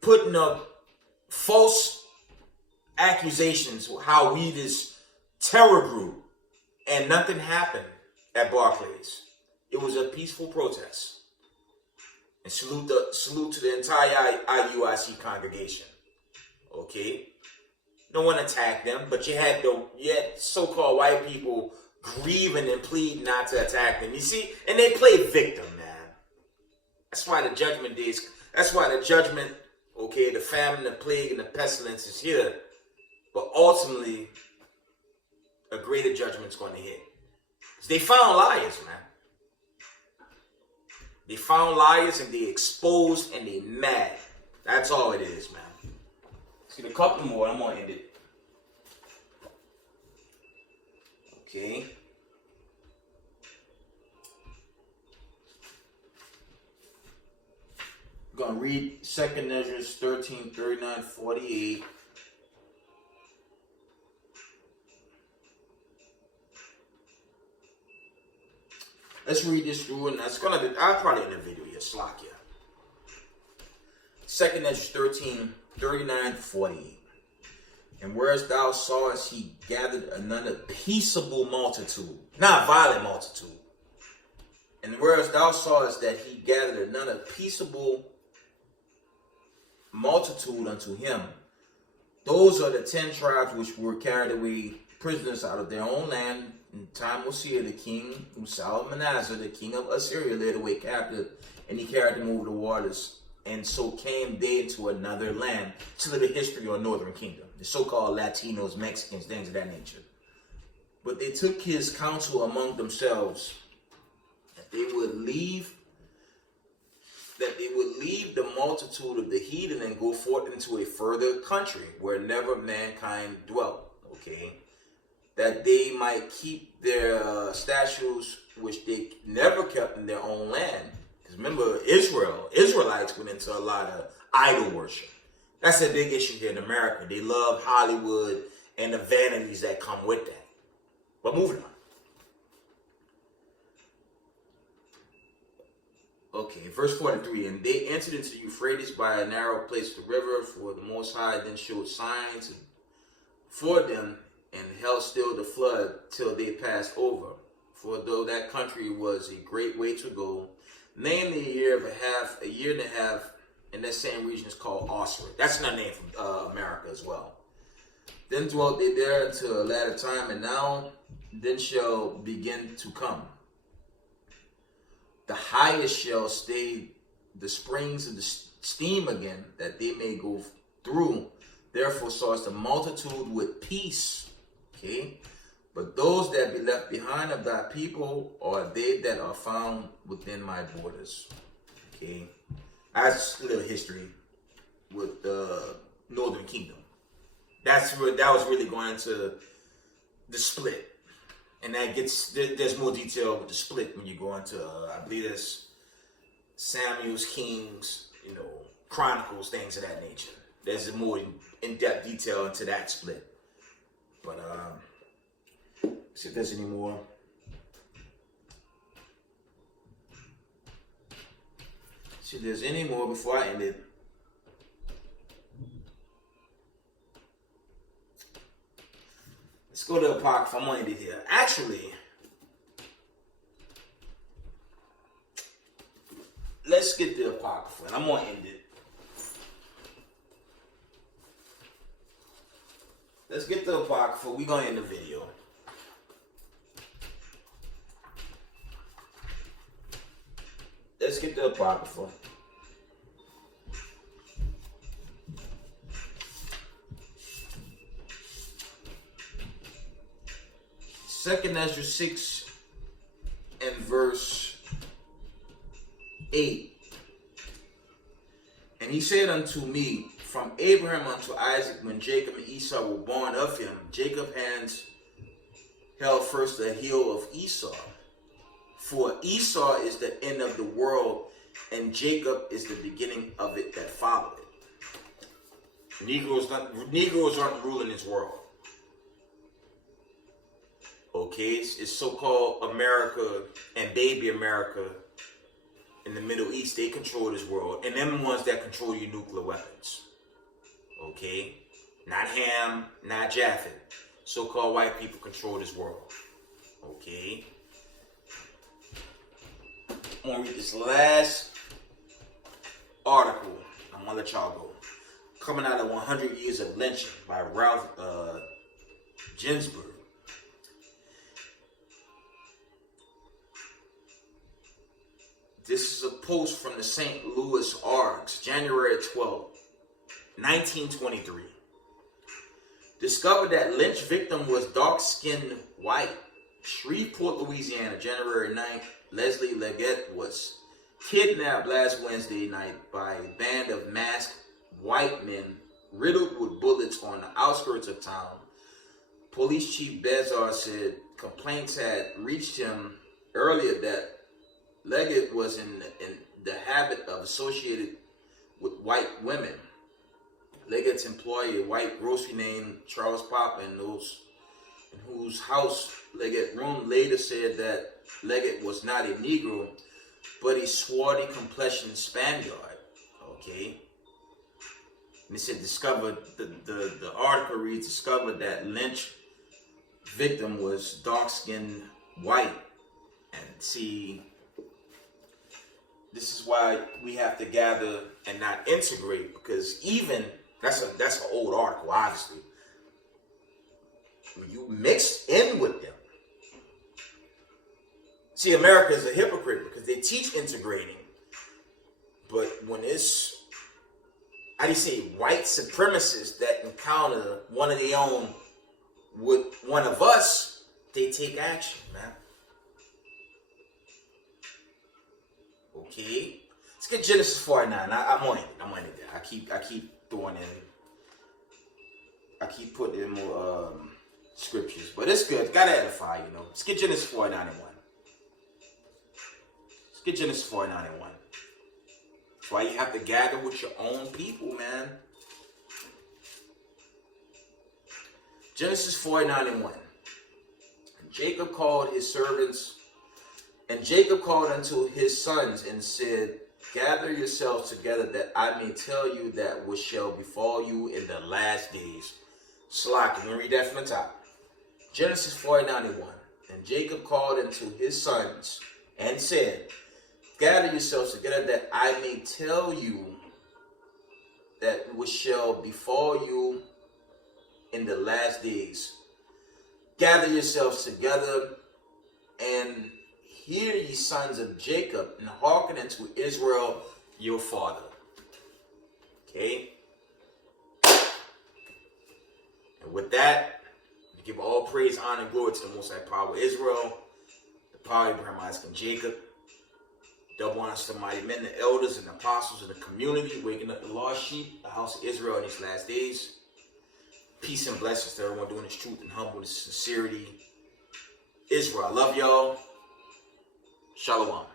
putting up false accusations how we this terror group, and nothing happened at Barclays. It was a peaceful protest. And salute to the entire IUIC congregation. Okay? No one attacked them, but you had so-called white people grieving and pleading not to attack them. You see, and they play victim, man. That's why the judgment, the famine, the plague, and the pestilence is here. But ultimately, a greater judgment's going to hit. Because they found liars, man. They found liars and they exposed and they mad. That's all it is, man. Let's get a couple more. I'm going to end it. Okay. I'm going to read 2nd Ezra 13, 39, 48. Let's read this through, and I'll probably end the video here, slack here. 2nd Ezra 13, 39 to 48. And whereas thou sawest, he gathered another peaceable multitude, not violent multitude. And whereas thou sawest that he gathered another peaceable multitude unto him, those are the 10 tribes which were carried away prisoners out of their own land. In time Hosea, the king, Salmanasseh, the king of Assyria, led away captive, and he carried them over the waters. And so came they into another land. It's a little history on Northern Kingdom, the so-called Latinos, Mexicans, things of that nature. But they took his counsel among themselves that they would leave the multitude of the heathen and go forth into a further country where never mankind dwelt. Okay, that they might keep their statutes which they never kept in their own land. Remember, Israelites went into a lot of idol worship. That's a big issue here in America. They love Hollywood and the vanities that come with that. But moving on. Okay, verse 43. And they entered into Euphrates by a narrow place of the river, for the Most High then showed signs for them and held still the flood till they passed over. For though that country was a great way to go, namely a year and a half, in that same region is called Osir. That's another name from America as well. Then dwelt they there until a latter time, and now then shall begin to come. The highest shall stay the springs of the steam again, that they may go through. Therefore sawest the multitude with peace. Okay. But those that be left behind of thy people are they that are found within my borders. Okay. That's a little history with the Northern Kingdom. That was really going into the split. And there's more detail with the split when you go into, I believe there's Samuel's, Kings, Chronicles, things of that nature. There's a more in-depth detail into that split. But, see if there's any more. See if there's any more before I end it. Let's go to Apocrypha. I'm going to end it here. Actually, let's get the Apocrypha, and I'm going to end it. Let's get the Apocrypha. We're going to end the video. Let's get the Apocrypha. Second Ezra 6 and verse 8. And he said unto me, from Abraham unto Isaac, when Jacob and Esau were born of him, Jacob's hands held first the heel of Esau. For Esau is the end of the world, and Jacob is the beginning of it that followed it. Negroes aren't ruling this world. Okay, it's so-called America and baby America in the Middle East. They control this world, and them ones that control your nuclear weapons. Okay, not Ham, not Japheth. So-called white people control this world. Okay. I'm going to read this last article. I'm going to let y'all go. Coming out of 100 Years of Lynching by Ralph Ginsburg. This is a post from the St. Louis Argus, January 12, 1923. Discovered that lynch victim was dark-skinned white. Shreveport, Louisiana, January 9th. Leslie Leggett was kidnapped last Wednesday night by a band of masked white men riddled with bullets on the outskirts of town. Police Chief Bezar said complaints had reached him earlier that Leggett was in the habit of associated with white women. Leggett's employee, a white grocer named Charles Papa, in whose house Leggett room, later said that Leggett was not a Negro, but a swarthy complexioned Spaniard. Okay. And they said discovered, the article reads, discovered that lynch victim was dark-skinned white. And see, this is why we have to gather and not integrate, because even, that's an old article, obviously. When you mix in with them, see, America is a hypocrite because they teach integrating, but when it's, how do you say, white supremacists that encounter one of their own with one of us, they take action, man. Okay, let's get Genesis 49. I'm on it there. I keep throwing in, I keep putting in more scriptures, but it's good. Gotta edify, you know. Let's get Genesis 49 and 1. Let's get Genesis 49 and 1. That's why you have to gather with your own people, man. Genesis 49 and 1. And Jacob called his servants, and Jacob called unto his sons and said, gather yourselves together that I may tell you that which shall befall you in the last days. Slack, let me read that from the top. Genesis 49 and 1. And Jacob called unto his sons and said, gather yourselves together that I may tell you that which shall befall you in the last days. Gather yourselves together and hear, ye sons of Jacob, and hearken unto Israel your father. Okay? And with that, we give all praise, honor, and glory to the Most High Power of Israel, the power of Abraham, Isaac, and Jacob. Double honor to the mighty men, the elders, and the apostles of the community, waking up the lost sheep, the house of Israel in these last days. Peace and blessings to everyone doing this truth and humbleness, sincerity. Israel, I love y'all. Shalom.